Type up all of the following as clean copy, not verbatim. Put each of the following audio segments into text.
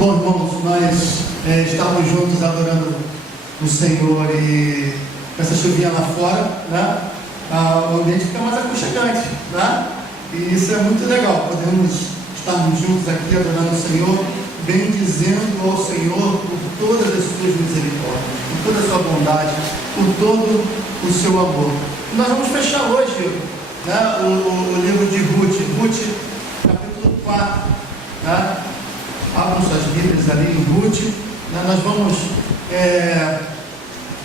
bom, irmãos, nós estamos juntos adorando o Senhor e com essa chuvinha lá fora, né? O ambiente fica mais aconchegante, né? E isso é muito legal, podemos estarmos juntos aqui adorando o Senhor, bendizendo ao Senhor por todas as suas misericórdias, por toda a sua bondade, por todo o seu amor. E nós vamos fechar hoje, né, o livro de Ruth, capítulo 4, né? Abram suas Bíblias ali em Ruth, né? Nós vamos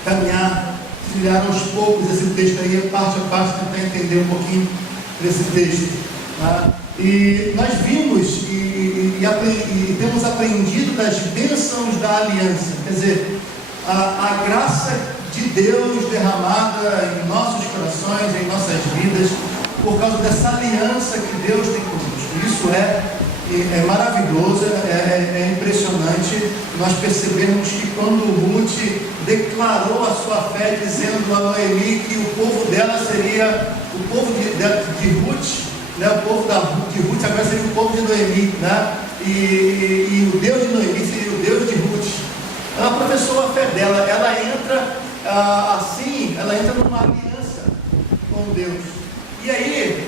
caminhar, trilhar aos poucos esse texto aí, parte a parte, tentar entender um pouquinho desse texto, né? E nós vimos e temos aprendido das bênçãos da aliança, quer dizer, a graça de Deus derramada em nossos corações, em nossas vidas, por causa dessa aliança que Deus tem conosco. Isso é maravilhoso, é impressionante nós percebemos que quando Ruth declarou a sua fé, dizendo a Noemi que o povo dela seria o povo de Ruth, né? O povo de Ruth agora seria o povo de Noemi, né? E o Deus de Noemi seria o Deus de Ruth. Ela professou a fé dela, ela entra ela entra numa aliança com Deus. E aí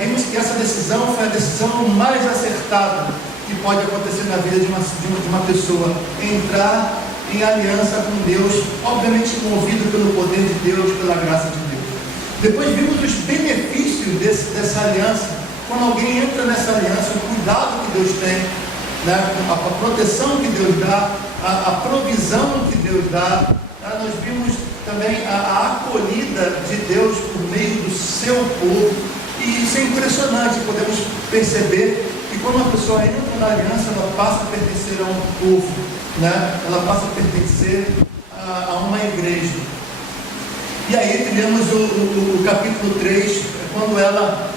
vimos que essa decisão foi a decisão mais acertada que pode acontecer na vida de uma pessoa: entrar em aliança com Deus, obviamente movido pelo poder de Deus, pela graça de Deus. Depois vimos os benefícios dessa aliança. Quando alguém entra nessa aliança, o cuidado que Deus tem, né? A proteção que Deus dá, a provisão que Deus dá. Nós vimos também a acolhida de Deus por meio do seu povo. E isso é impressionante, podemos perceber que quando uma pessoa entra na aliança, ela passa a pertencer a um povo, né? Ela passa a pertencer a uma igreja. E aí temos o capítulo 3, quando ela,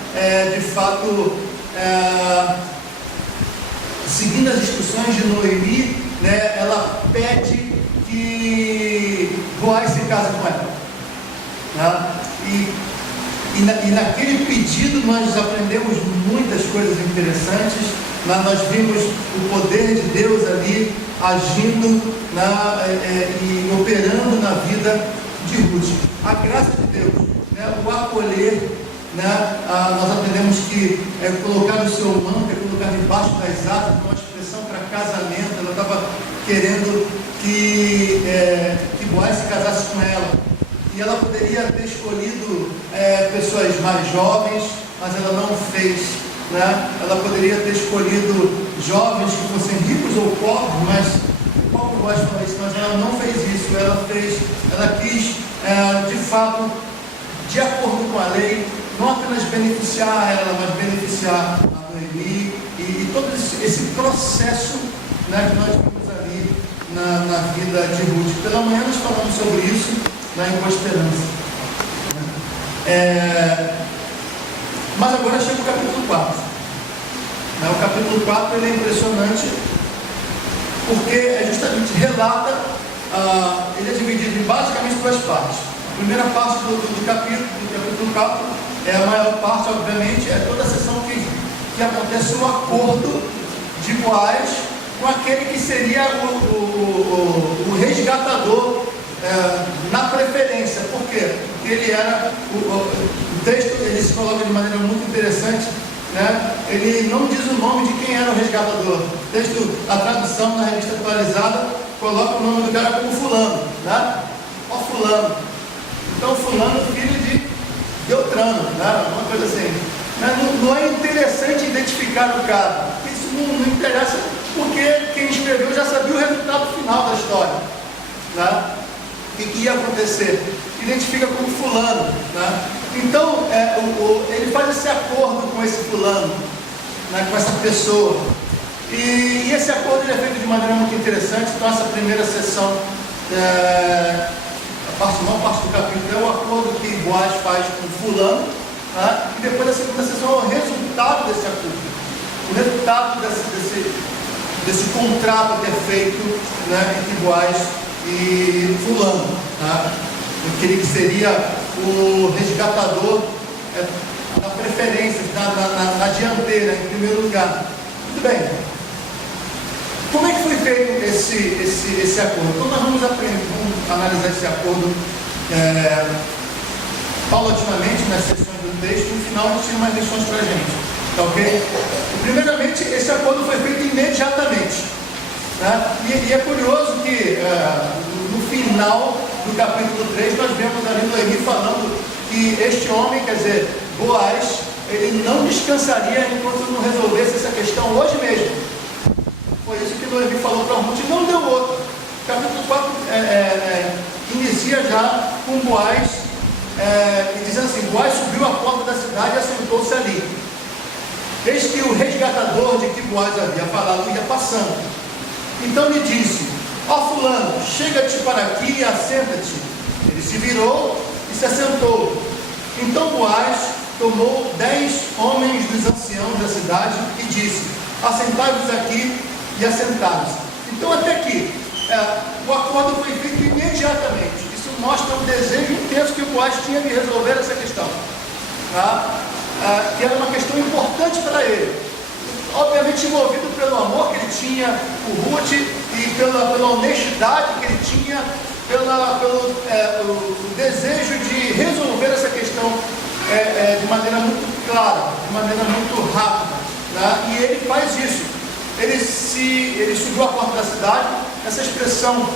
de fato, seguindo as instruções de Noemi, né, ela pede que Boaz se case com ela, né? E naquele pedido nós aprendemos muitas coisas interessantes, mas nós vimos o poder de Deus ali agindo e operando na vida de Ruth. A graça de Deus, né? O acolher, né? Nós aprendemos que colocar no seu manto, colocar debaixo das asas, uma expressão para casamento. Ela estava querendo que Boaz se casasse com ela. E ela poderia ter escolhido pessoas mais jovens, mas ela não fez, né? Ela poderia ter escolhido jovens que fossem ricos ou pobres, mas pouco gosta de falar isso, mas ela não fez isso. Ela quis, de fato, de acordo com a lei, não apenas beneficiar ela, mas beneficiar a Noemi e todo esse processo, né, que nós vimos ali na vida de Ruth. Pela manhã nós falamos sobre isso na Boa Esperança. Mas agora chega o capítulo 4. O capítulo 4 ele é impressionante porque justamente relata, ele é dividido em basicamente duas partes. A primeira parte do capítulo 4 é a maior parte, obviamente, é toda a sessão que acontece o acordo de Boaz com aquele que seria o resgatador na preferência. Por quê? Porque ele era o texto, ele se coloca de maneira muito interessante, né? Ele não diz o nome de quem era o resgatador. O texto, a tradução na revista atualizada coloca o nome do cara como fulano, né? Ó fulano. Então fulano, filho de Beltrano, né? Uma coisa assim. Não é interessante identificar o cara. Isso não interessa, porque quem escreveu já sabia o resultado final da história, né? O que ia acontecer. Identifica como fulano, né? Então ele faz esse acordo com esse fulano, né? Com essa pessoa. E esse acordo ele é feito de maneira muito interessante. Então essa primeira sessão, a maior parte do capítulo é o acordo que Boaz faz com fulano, né? E depois a segunda sessão é o resultado desse acordo, o resultado desse contrato que é feito, né, entre Boaz e fulano, né? Aquele que seria o resgatador na preferência, na dianteira, em primeiro lugar. Muito bem. Como é que foi feito esse acordo? Então nós vamos analisar esse acordo paulatinamente nas sessões do texto, e no final a gente tem umas lições para a gente, tá ok? Primeiramente, esse acordo foi feito imediatamente, né? E é curioso que no final do capítulo 3 nós vemos ali Noemi falando que este homem, quer dizer, Boaz, ele não descansaria enquanto não resolvesse essa questão hoje mesmo. Foi isso que Noemi falou para Ruth, e não deu outro. Capítulo 4 inicia já com Boaz, e dizendo assim: Boaz subiu à porta da cidade e assentou-se ali. Eis que o resgatador de que Boaz havia falado ia passando. Então lhe disse: ó fulano, chega-te para aqui e assenta-te. Ele se virou e se assentou. Então Boaz tomou 10 homens dos anciãos da cidade e disse: assentai-vos aqui, e assentaram-se. Então até aqui, o acordo foi feito imediatamente. Isso mostra o desejo intenso que o Boaz tinha de resolver essa questão, tá? Que era uma questão importante para ele, obviamente movido pelo amor que ele tinha por Ruth e pela honestidade que ele tinha, pelo desejo de resolver essa questão de maneira muito clara, de maneira muito rápida, tá? E ele faz isso. Ele subiu a porta da cidade. Essa expressão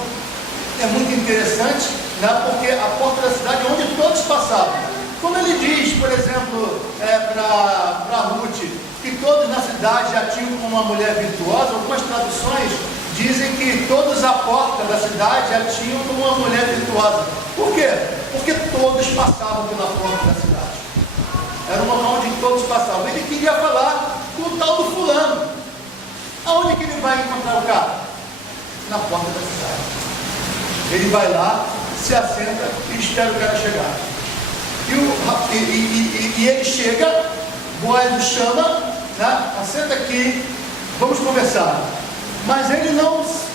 é muito interessante, né? Porque a porta da cidade é onde todos passavam. Quando ele diz, por exemplo, para Ruth, que todos na cidade já tinham uma mulher virtuosa, algumas traduções dizem que todos à porta da cidade já tinham uma mulher virtuosa. Por quê? Porque todos passavam pela porta da cidade. Era uma local onde todos passavam. Ele queria falar com o tal do fulano. Aonde que ele vai encontrar o cara? Na porta da cidade. Ele vai lá, se assenta e espera o cara chegar. E ele chega, Boaz o chama, né? Assenta aqui, vamos conversar. Mas ele não se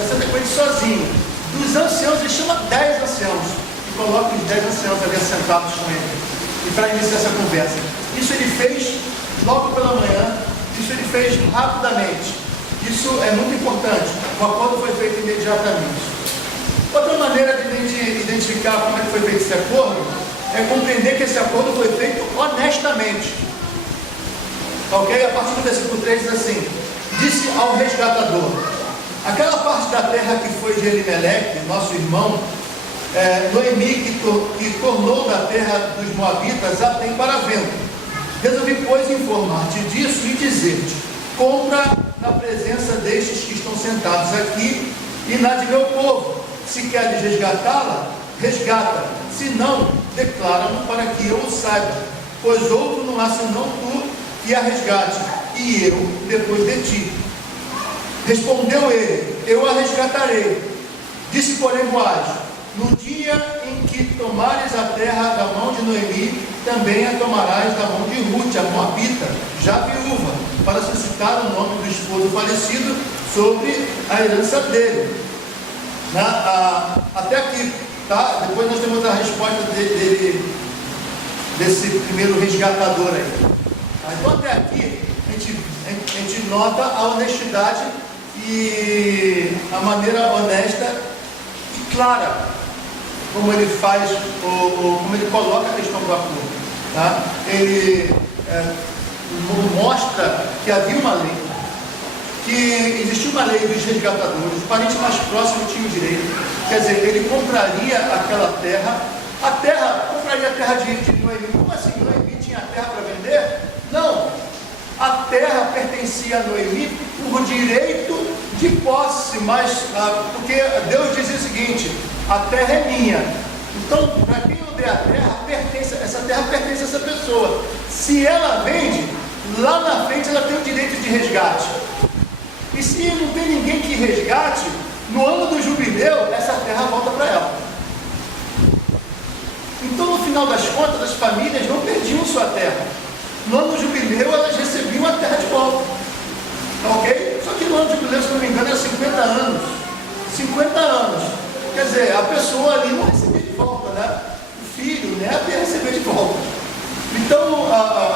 assenta com ele sozinho. Dos anciãos, ele chama 10 anciãos e coloca os 10 anciãos ali assentados com ele, e para iniciar essa conversa. Isso ele fez logo pela manhã. Isso ele fez rapidamente. Isso é muito importante. O acordo foi feito imediatamente. Outra maneira de identificar como é que foi feito esse acordo é compreender que esse acordo foi feito honestamente. Ok? A partir do versículo 3 diz assim: disse ao resgatador: aquela parte da terra que foi de Elimeleque, nosso irmão, Noemi, que tornou da terra dos Moabitas, a tem para venda. Resolvi, pois, informar-te disso e dizer-te: compra na presença destes que estão sentados aqui e na de meu povo. Se queres resgatá-la, resgata. Se não, declara-me para que eu o saiba. Pois outro não há senão tu que a resgate, e eu depois de ti. Respondeu ele: eu a resgatarei. Disse, porém, Boaz: no dia em que tomares a terra da mão de Noemi, também a tomarás da mão de Ruth, a Moabita, já viúva, para suscitar o nome do esposo falecido sobre a herança dele. Até aqui, tá? Depois nós temos a resposta desse primeiro resgatador aí. Então até aqui a gente nota a honestidade e a maneira honesta e clara como ele faz, como ele coloca a questão do acordo, tá? Ele mostra que havia uma lei, que existia uma lei dos resgatadores, o parente mais próximo tinha o direito, quer dizer, ele compraria aquela terra, compraria a terra de Noemi. Como assim? Noemi tinha terra para vender? Não, a terra pertencia a Noemi por direito de posse, mas porque Deus dizia o seguinte: a terra é minha. Então, para quem eu der a terra, essa terra pertence a essa pessoa. Se ela vende, lá na frente ela tem o direito de resgate. E se não tem ninguém que resgate, no ano do jubileu, essa terra volta para ela. Então, no final das contas, as famílias não perdiam sua terra. No ano do jubileu, elas recebiam a terra de volta. Ok? Só que no ano do jubileu, se não me engano, era 50 anos. 50 anos. Quer dizer, a pessoa ali não recebia de volta, né? O filho, o neto ia receber de volta. Então,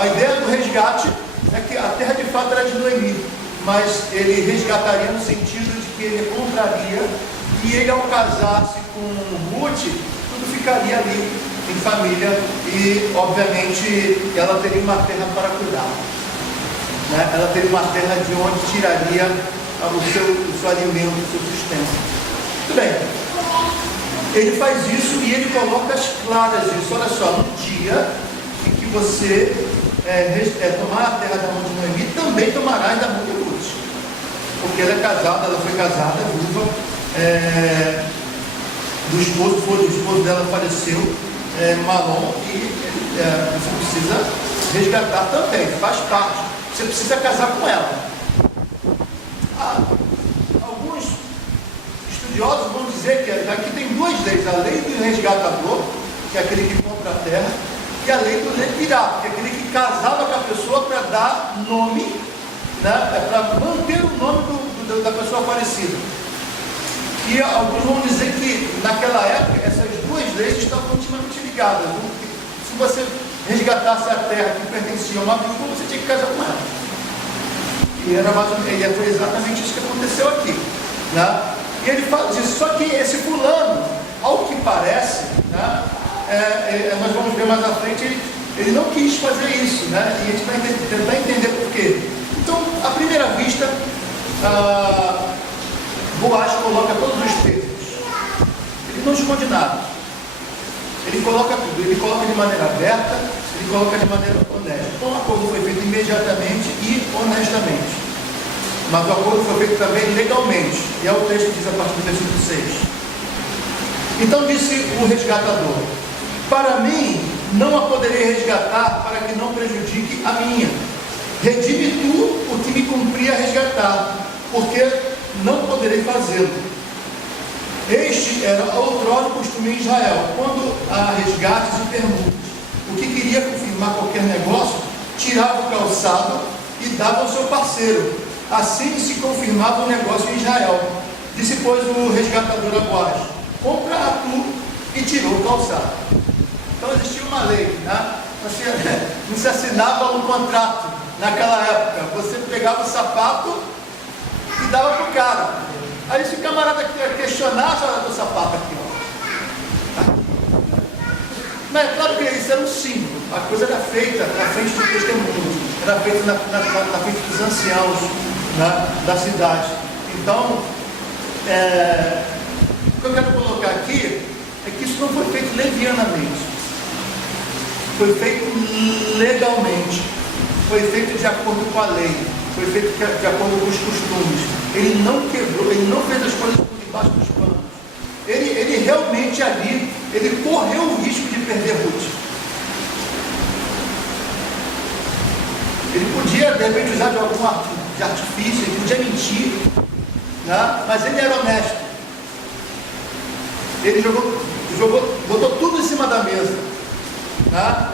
a ideia do resgate é que a terra de fato era de Noemi, mas ele resgataria no sentido de que ele compraria, e ele, ao casar-se com Ruth, tudo ficaria ali em família, e obviamente ela teria uma terra para cuidar, né? Ela teria uma terra de onde tiraria o seu alimento, o seu sustento. Muito bem, ele faz isso e ele coloca as claras disso. Olha só, no dia em que você tomar a terra da mão de Noemi, também tomarás da mão de Ruth, porque ela é casada, ela foi casada, viúva do esposo dela faleceu, Malom, e você precisa resgatar também, faz parte, você precisa casar com ela. Alguns estudiosos vão dizer que aqui tem duas leis: a lei do resgatador, que é aquele que compra a terra, e a lei do levirá, que é aquele que casava com a pessoa para dar nome, né, para manter o nome da pessoa falecida. E alguns vão dizer que naquela época essas duas leis estavam intimamente ligadas. Se você resgatasse a terra que pertencia a uma viúva, você tinha que casar com ela. E foi exatamente isso que aconteceu aqui, né? E ele fala disso. Só que esse fulano, ao que parece, né, nós vamos ver mais à frente, ele não quis fazer isso, né? E a gente vai tentar entender por quê. Então, à primeira vista, Boaz coloca todos os termos, ele não esconde nada, ele coloca tudo, ele coloca de maneira aberta, ele coloca de maneira honesta. Então, o acordo foi feito imediatamente e honestamente, mas o acordo foi feito também legalmente, e é o texto que diz a partir do versículo 6. Então disse o resgatador: para mim não a poderei resgatar, para que não prejudique a minha. Redime tu o que me cumpria resgatar, porque não poderei fazê-lo. Este era outrora o costume em Israel, quando há resgates e permutas. O que queria confirmar qualquer negócio, tirava o calçado e dava ao seu parceiro. Assim se confirmava o negócio em Israel. Disse, pois, o resgatador a Boaz: compra a tu, e tirou o calçado. Então existia uma lei, né? Não se assinava um contrato naquela época. Você pegava o sapato e dava para o cara. Aí se o camarada questionasse: olha o sapato aqui, ó. Mas é claro que isso era um símbolo. A coisa era feita na frente do testemunho, era feita na frente dos anciãos, né, da cidade. Então, o que eu quero colocar aqui é que isso não foi feito levianamente, foi feito legalmente, foi feito de acordo com a lei, foi feito de acordo com os costumes. Ele não quebrou, ele não fez as coisas por debaixo dos panos. Ele realmente ali, ele correu o risco de perder Ruth. Ele podia, de repente, usar de algum artifício, ele podia mentir, né? Mas ele era honesto. Ele botou tudo em cima da mesa, né?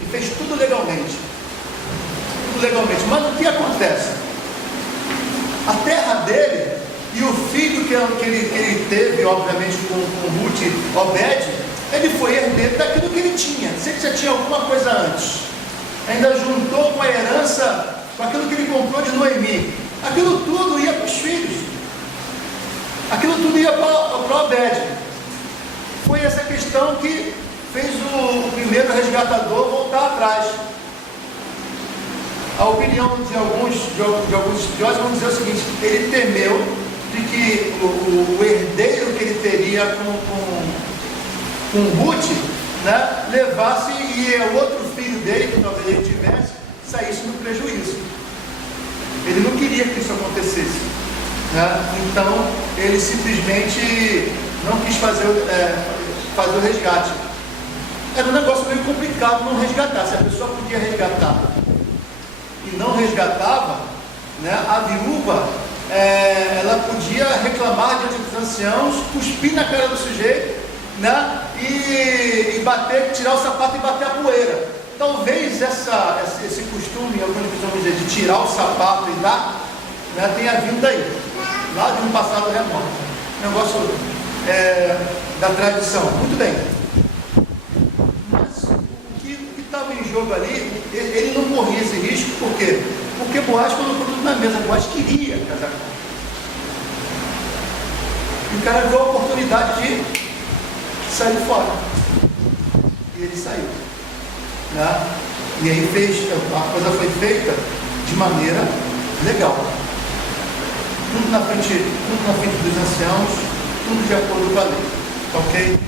E fez tudo legalmente. Tudo legalmente. Mas o que acontece? A terra dele e o filho que ele teve, obviamente, com Ruth, Obed, ele foi herdeiro daquilo que ele tinha. Se ele já tinha alguma coisa antes, ainda juntou com a herança, com aquilo que ele comprou de Noemi, aquilo tudo ia para os filhos, aquilo tudo ia para Obed. Foi essa questão que fez o primeiro resgatador voltar atrás. A opinião de alguns estudiosos vão dizer o seguinte: ele temeu de que o herdeiro que ele teria com Ruth, né, levasse e o outro filho dele, que talvez ele tivesse, saísse no prejuízo. Ele não queria que isso acontecesse, né? Então ele simplesmente não quis fazer o resgate. Era um negócio meio complicado não resgatar. Se a pessoa podia resgatar e não resgatava, né, a viúva, ela podia reclamar diante dos anciãos, cuspir na cara do sujeito, né, e bater, tirar o sapato e bater a poeira. Talvez esse costume, alguns vão dizer, de tirar o sapato e dar, né, tenha vindo daí, lá de um passado remoto. Negócio da tradição. Muito bem. Mas o que estava em jogo ali, ele não corria esse risco, por quê? Porque Boaz colocou tudo na mesa, Boaz queria casar com ele. E o cara viu a oportunidade de sair fora. E ele saiu. Né? E aí a coisa foi feita de maneira legal. Tudo na frente dos anciãos, tudo de acordo com a lei. Ok?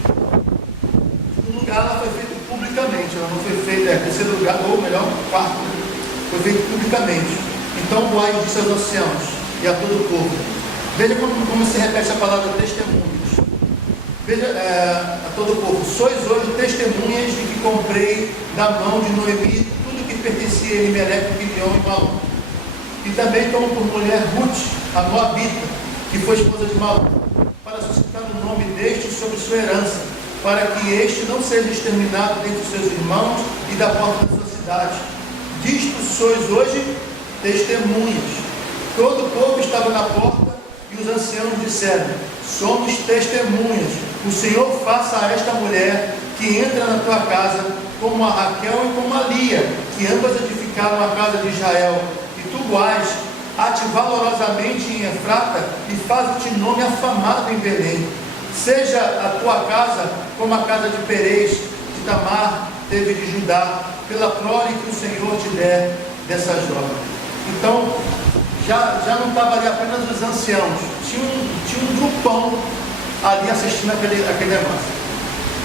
No lugar ela foi feita publicamente, ela não foi feita, terceiro lugar, ou melhor, quarto, foi feito publicamente. Então Boaz disse aos anciãos e a todo o povo, veja como se repete a palavra testemunhos. Veja a todo o povo, sois hoje testemunhas de que comprei da mão de Noemi tudo que pertencia a Elimeleque, Quilion e Malom. E também tomo por mulher Ruth, a Moabita, que foi esposa de Malom, para suscitar o nome deste sobre sua herança, para que este não seja exterminado dentre os seus irmãos e da porta da sua cidade. Disto sois hoje testemunhas. Todo o povo estava na porta e os anciãos disseram, somos testemunhas. O Senhor faça a esta mulher que entra na tua casa como a Raquel e como a Lia, que ambas edificaram a casa de Israel. E tu, Boaz, ate valorosamente em Efrata e faz-te nome afamado em Belém. Seja a tua casa como a casa de Perez, de Tamar, teve de Judá, pela prole que o Senhor te der dessa jovem. Então, já não estava ali apenas os anciãos, tinha um grupão ali assistindo aquele negócio.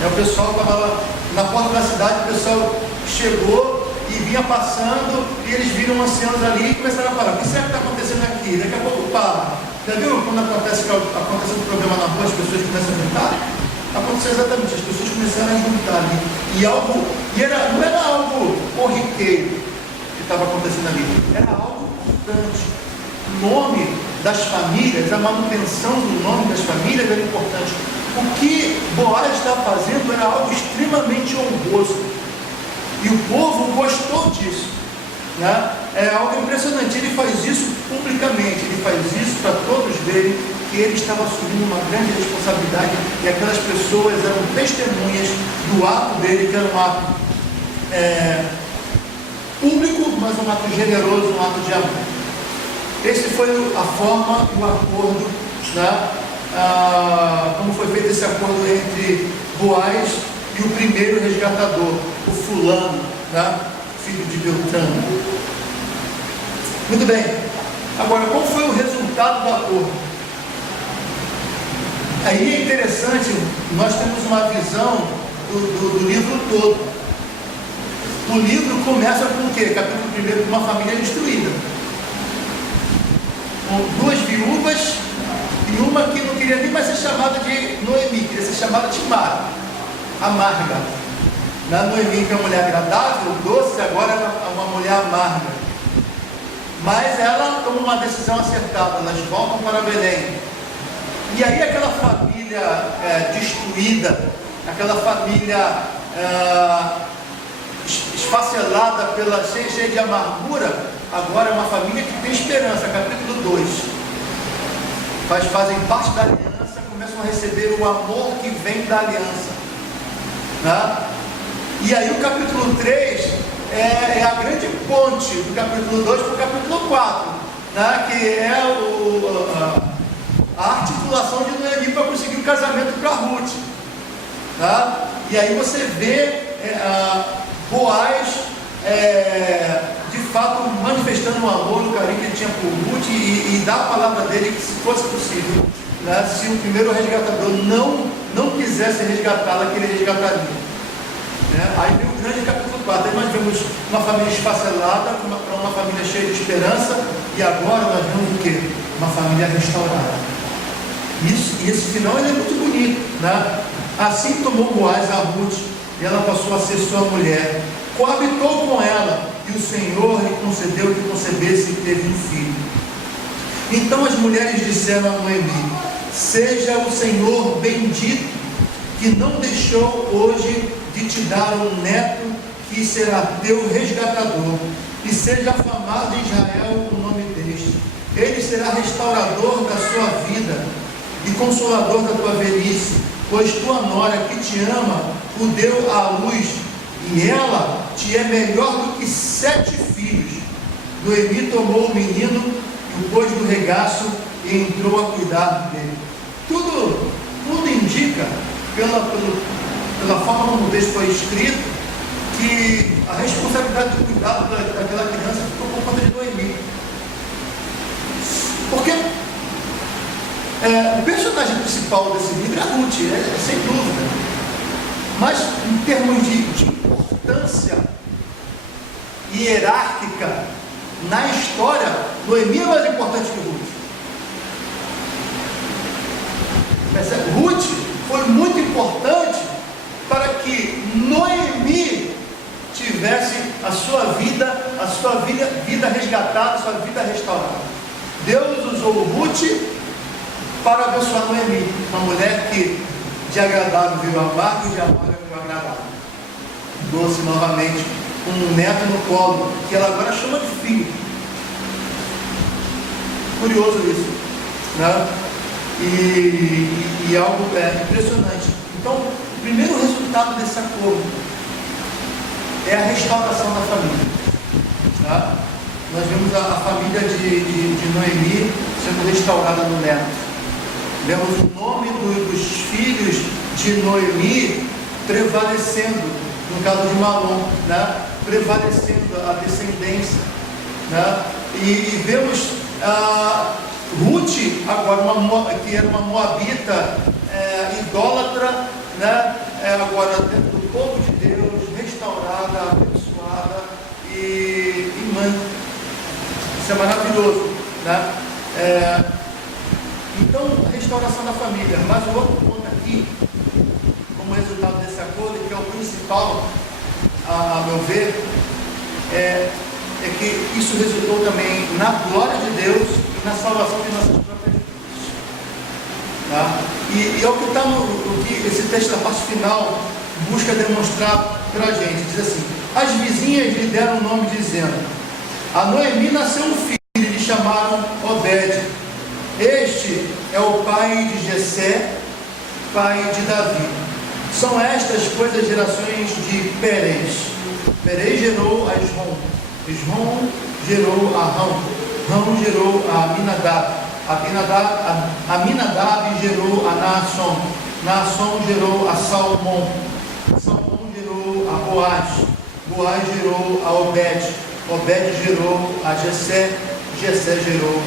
O pessoal estava na porta da cidade, o pessoal chegou e vinha passando, e eles viram anciãos ali e começaram a falar, o que será que está acontecendo aqui? Daqui a pouco para. Já viu quando acontece um problema na rua, as pessoas começam a juntar? Aconteceu exatamente, as pessoas começaram a juntar ali. Não era algo corriqueiro que estava acontecendo ali, era algo importante. O nome das famílias, a manutenção do nome das famílias era importante. O que Boaz estava fazendo era algo extremamente honroso. E o povo gostou disso. Né? É algo impressionante. Ele faz isso publicamente, ele faz isso para todos verem que ele estava assumindo uma grande responsabilidade e aquelas pessoas eram testemunhas do ato dele, que era um ato público, mas um ato generoso, um ato de amor. Esse foi a forma, o acordo, né? Como foi feito esse acordo entre Boaz e o primeiro resgatador, o fulano, né? Filho de Beltrano. Muito bem. Agora, qual foi o resultado do acordo? Aí é interessante, nós temos uma visão do livro todo. O livro começa com o quê? Capítulo 1, com uma família destruída. Com duas viúvas e uma que não queria nem mais ser chamada de Noemi, queria ser chamada de Mara, amarga. Na Noemi, que é uma mulher agradável, doce, agora é uma mulher amarga. Mas ela toma uma decisão acertada, elas voltam para Belém. E aí aquela família destruída, aquela família esfacelada, cheia de amargura, agora é uma família que tem esperança. Capítulo 2. Fazem parte da aliança, começam a receber o amor que vem da aliança. Né? E aí o capítulo 3 é a grande ponte do capítulo 2 para o capítulo 4, né? Que é a articulação de Noemi para conseguir o casamento para Ruth. Né? E aí você vê Boaz de fato manifestando o amor, o carinho que ele tinha por Ruth e dá a palavra dele que, se fosse possível, né? Se o primeiro resgatador não quisesse resgatá-la, que ele resgataria. Aí vem o grande capítulo 4. Aí nós vemos uma família esfacelada para uma família cheia de esperança, e agora nós vemos o quê? Uma família restaurada. E esse final é muito bonito, né? Assim tomou Boaz a Ruth, e ela passou a ser sua mulher, coabitou com ela, e o Senhor lhe concedeu que concebesse e teve um filho. Então as mulheres disseram a Noemi: seja o Senhor bendito, que não deixou hoje de te dar um neto que será teu resgatador, e seja afamado em Israel o nome deste. Ele será restaurador da sua vida e consolador da tua velhice, pois tua nora que te ama o deu à luz, e ela te é melhor do que 7 filhos. Noemi tomou o menino e o pôs no regaço e entrou a cuidar dele. Tudo indica, pela forma como o texto foi escrito, que a responsabilidade do cuidado daquela criança ficou por conta de Noemi. Porque o personagem principal desse livro é Ruth, sem dúvida. Mas em termos de importância hierárquica na história, Noemi é mais importante que Ruth. Ruth foi muito importante para que Noemi tivesse a sua vida resgatada, a sua vida restaurada. Deus usou Ruth para abençoar Noemi, uma mulher que de agradável virou amargo e de amargo virou agradável. Doce novamente, com um neto no colo, que ela agora chama de filho. Curioso isso, né? E algo impressionante. Então, o primeiro resultado desse acordo é a restauração da família. Tá? Nós vemos a família de Noemi sendo restaurada no neto. Vemos o nome dos filhos de Noemi prevalecendo, no caso de Malom, né? Prevalecendo a descendência. Né? E vemos Ruth, agora que era uma moabita idólatra, né? Agora dentro do povo de Deus, restaurada, abençoada e mãe. Isso é maravilhoso, né? Então, a restauração da família. Mas o outro ponto aqui, como resultado desse acordo, que é o principal, a meu ver, é que isso resultou também na glória de Deus e na salvação de nossas próprias vidas. Tá? E é o que está no que esse texto da parte final busca demonstrar para a gente. Diz assim: as vizinhas lhe deram o nome dizendo: a Noemi nasceu um filho e lhe chamaram Obed. Este é o pai de Jessé, pai de Davi. São estas, pois, as gerações de Perez. Perez gerou a Esrom. Esrom gerou a Rão. Rão gerou a Aminadab. Aminadab gerou a Naasson. Naasson gerou a Salmão. Salmão gerou a Boaz. Boaz gerou a Obed. Obed gerou a Jessé. Jessé gerou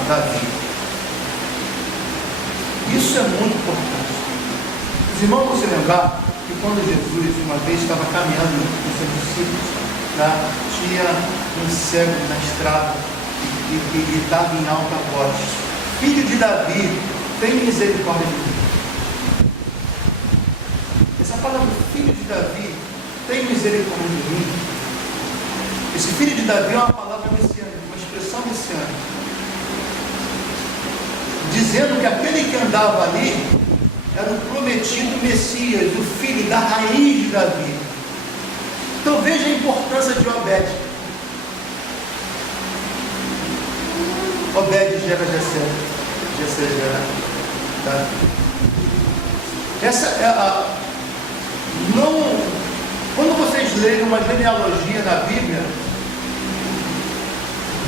a Davi. Isso é muito importante. Os irmãos vão se lembrar que quando Jesus uma vez estava caminhando com seus discípulos, né, tinha um cego na estrada e gritava em alta voz: filho de Davi, tem misericórdia de mim. Essa palavra filho de Davi, tem misericórdia de mim. Esse filho de Davi é uma palavra messiânica, uma expressão messiânica, dizendo que aquele que andava ali era o prometido Messias, o filho da raiz de Davi. Então veja a importância de Obed. Obed gera Jessé, Jessé gera Davi. Essa é quando vocês lerem uma genealogia na Bíblia,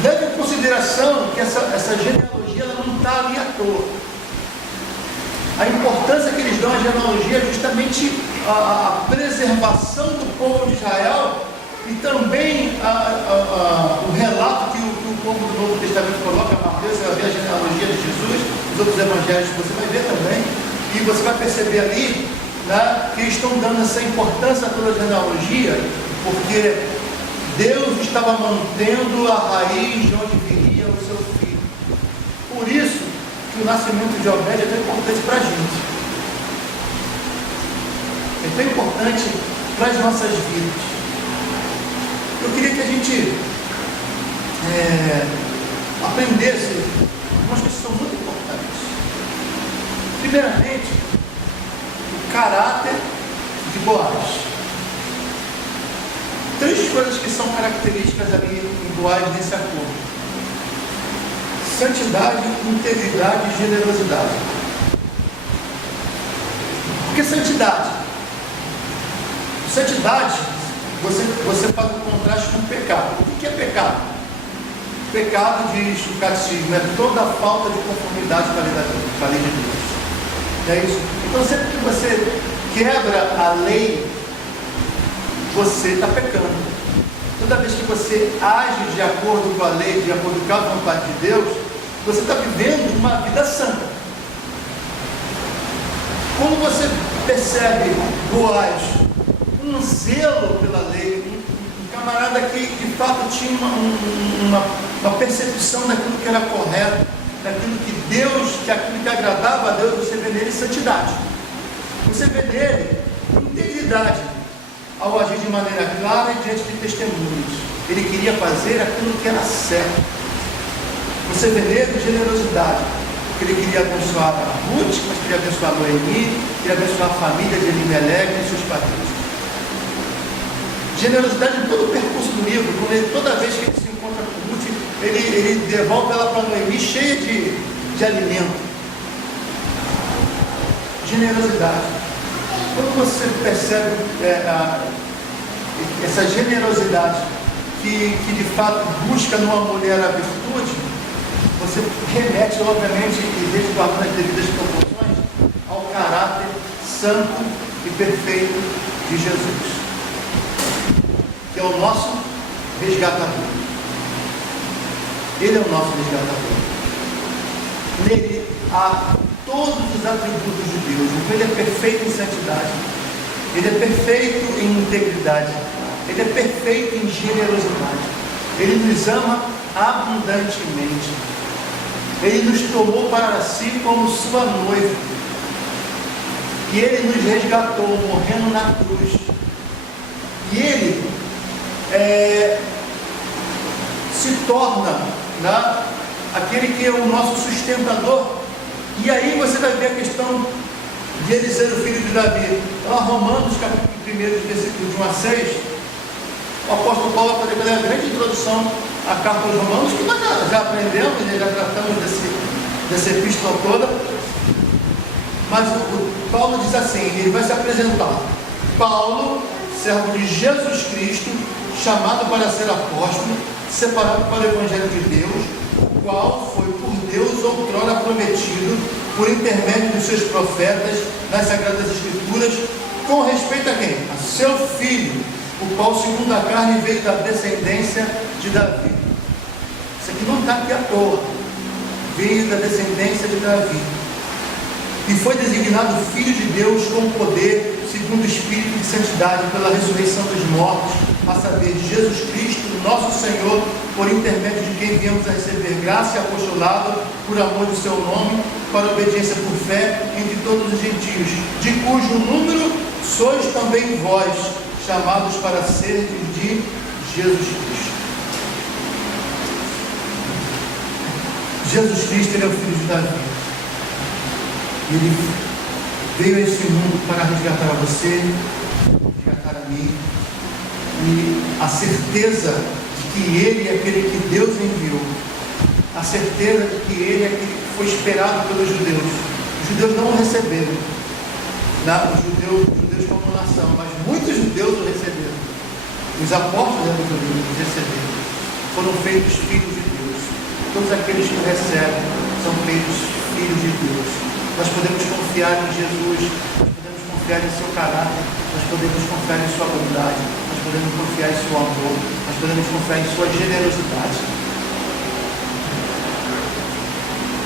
leve em consideração que essa genealogia ela não está ali à toa. A importância que eles dão à genealogia é justamente a preservação do povo de Israel e também o relato que o povo do Novo Testamento coloca. Mateus, você vai ver a genealogia de Jesus, os outros evangelhos você vai ver também, e você vai perceber ali, né, que eles estão dando essa importância pela genealogia, porque Deus estava mantendo a raiz de onde viria o seu filho. Por isso que o nascimento de Obed é tão importante para a gente. É tão importante para as nossas vidas. Eu queria que a gente aprendesse algumas coisas que são muito importantes. Primeiramente, o caráter de Boaz. 3 coisas que são características ali em Boaz nesse acordo: santidade, integridade e generosidade. Por que santidade? Santidade você faz um contraste com o pecado. O que é pecado? Pecado, diz o catecismo, é toda a falta de conformidade com a lei de Deus. É isso? Então, sempre que você quebra a lei, você está pecando. Toda vez que você age de acordo com a lei, de acordo com a vontade de Deus, você está vivendo uma vida santa. Quando você percebe, Boaz, um zelo pela lei, um camarada que de fato tinha uma percepção daquilo que era correto, daquilo que Deus, aquilo que agradava a Deus, você vê nele santidade. Você vê nele integridade ao agir de maneira clara e diante de testemunhos. Ele queria fazer aquilo que era certo. Você vê nele generosidade, porque ele queria abençoar a Ruth, mas queria abençoar a Noemi, queria abençoar a família de Elimeleque e seus parentes. Generosidade em todo o percurso do livro, toda vez que ele se encontra com Ruth, ele devolve ela para Noemi cheia de alimento. Generosidade. Quando você percebe essa generosidade que de fato busca numa mulher a virtude, você remete, obviamente, e desde guardando as devidas proporções, ao caráter santo e perfeito de Jesus, que é o nosso resgatador. Ele é o nosso resgatador. Nele há todos os atributos de Deus. Então, ele é perfeito em santidade, ele é perfeito em integridade, ele é perfeito em generosidade, ele nos ama abundantemente, ele nos tomou para si como sua noiva, e ele nos resgatou morrendo na cruz, e ele se torna aquele que é o nosso sustentador. E aí você vai ver a questão de ele ser o filho de Davi. Então, Romanos, capítulo 1, versículos de 1 a 6, o apóstolo Paulo vai fazer a grande introdução à carta aos Romanos, que nós já aprendemos, já tratamos dessa epístola toda. Mas o Paulo diz assim, ele vai se apresentar: Paulo, servo de Jesus Cristo, chamado para ser apóstolo, separado para o Evangelho de Deus, o qual foi por Deus outrora prometido, por intermédio dos seus profetas, nas Sagradas Escrituras, com respeito a quem? A seu filho, o qual segundo a carne veio da descendência de Davi. Isso aqui não está aqui à toa. Veio da descendência de Davi. E foi designado Filho de Deus com poder, segundo o Espírito de Santidade, pela ressurreição dos mortos, a saber, Jesus Cristo, nosso Senhor, por intermédio de quem viemos a receber graça e apostolado, por amor do seu nome, para obediência por fé entre todos os gentios, de cujo número sois também vós, chamados para ser de Jesus Cristo. Jesus Cristo, ele é o Filho de Davi. Ele veio a esse mundo para resgatar a você, resgatar a mim, e a certeza de que Ele é aquele que Deus enviou, a certeza de que Ele é aquele que foi esperado pelos judeus. Os judeus não o receberam, os judeus como nação, mas muitos judeus o receberam. Os apóstolos eram judeus, o receberam, foram feitos filhos de Deus. Todos aqueles que o recebem são feitos filhos de Deus. Nós podemos confiar em Jesus, nós podemos confiar em seu caráter, nós podemos confiar em sua bondade, nós podemos confiar em seu amor, nós podemos confiar em sua generosidade.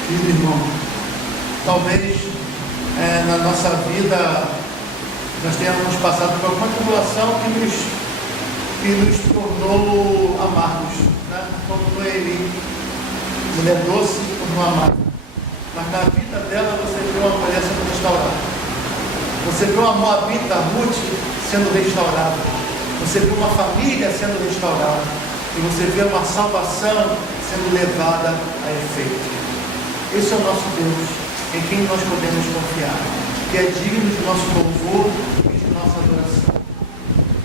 Querido irmão, talvez na nossa vida nós tenhamos passado por alguma tribulação que nos tornou amargos, como Noemi, mulher doce tornou amarga. Mas na vida dela você viu uma mulher sendo restaurada. Você viu uma moabita, Ruth, sendo restaurada. Você viu uma família sendo restaurada. E você vê uma salvação sendo levada a efeito. Esse é o nosso Deus, em quem nós podemos confiar, que é digno de nosso louvor e de nossa adoração.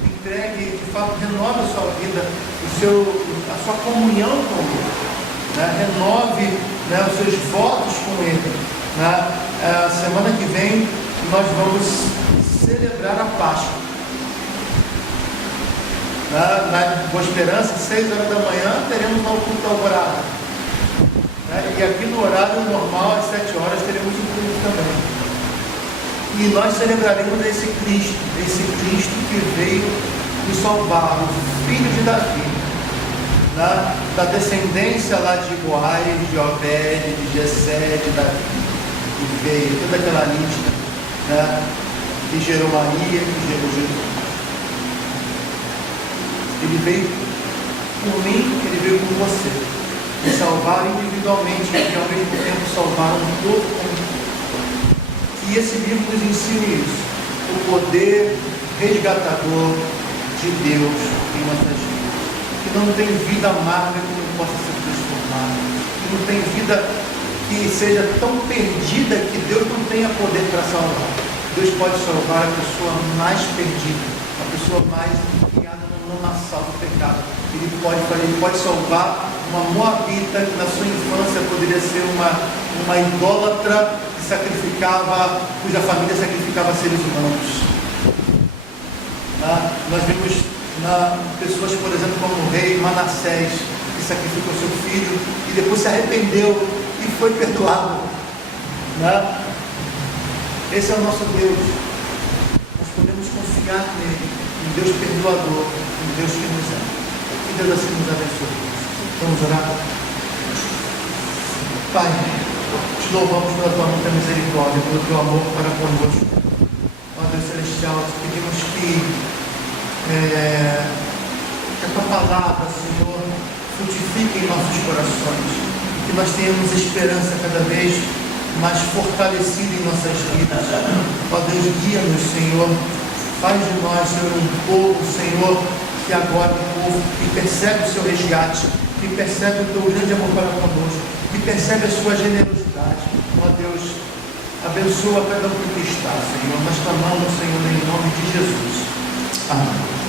Entregue, de fato, renove a sua vida, a sua comunhão com Ele. Renove os seus votos com Ele. Semana que vem nós vamos celebrar a Páscoa. Na Boa Esperança, 6 horas da manhã, teremos um culto alvorada. E aqui no horário normal, às 7 horas, teremos um culto também. E nós celebraremos esse Cristo que veio nos salvar, o filho de Davi, da descendência lá de Boaz, de Obed, de Jessé, de Davi, que veio, toda aquela lista, que gerou Maria, que gerou Jesus. Ele veio por mim, ele veio por você, me salvar individualmente e ao mesmo tempo salvar um todo como. Que esse livro nos ensine isso, o poder resgatador de Deus em nossas vidas, que não tem vida amarga que não possa ser transformada, que não tem vida que seja tão perdida que Deus não tenha poder para salvar. Deus pode salvar a pessoa mais perdida, a pessoa mais enfiada no lamaçal do pecado. Ele pode salvar uma moabita que na sua infância poderia ser uma idólatra que sacrificava, cuja família sacrificava seres humanos. Nós vimos pessoas, por exemplo, como o rei Manassés, que sacrificou seu filho e depois se arrependeu e foi perdoado. Esse é o nosso Deus. Nós podemos confiar nele, em Deus perdoador, em Deus que nos ama. Que Deus assim nos abençoe. Vamos orar? Pai, te louvamos pela tua muita misericórdia, pelo teu amor para conosco. Ó Deus Celestial, te pedimos que a tua palavra, Senhor, frutifique em nossos corações, que nós tenhamos esperança cada vez mais fortalecida em nossas vidas. Ó Deus, guia-nos, Senhor, faz de nós, Senhor, um povo, Senhor, que agora é um povo que percebe o seu resgate, que percebe o teu grande amor para conosco, que percebe a sua generosidade. Ó Deus, abençoa cada um que está, Senhor. Nós clamamos, Senhor, em nome de Jesus. Amém.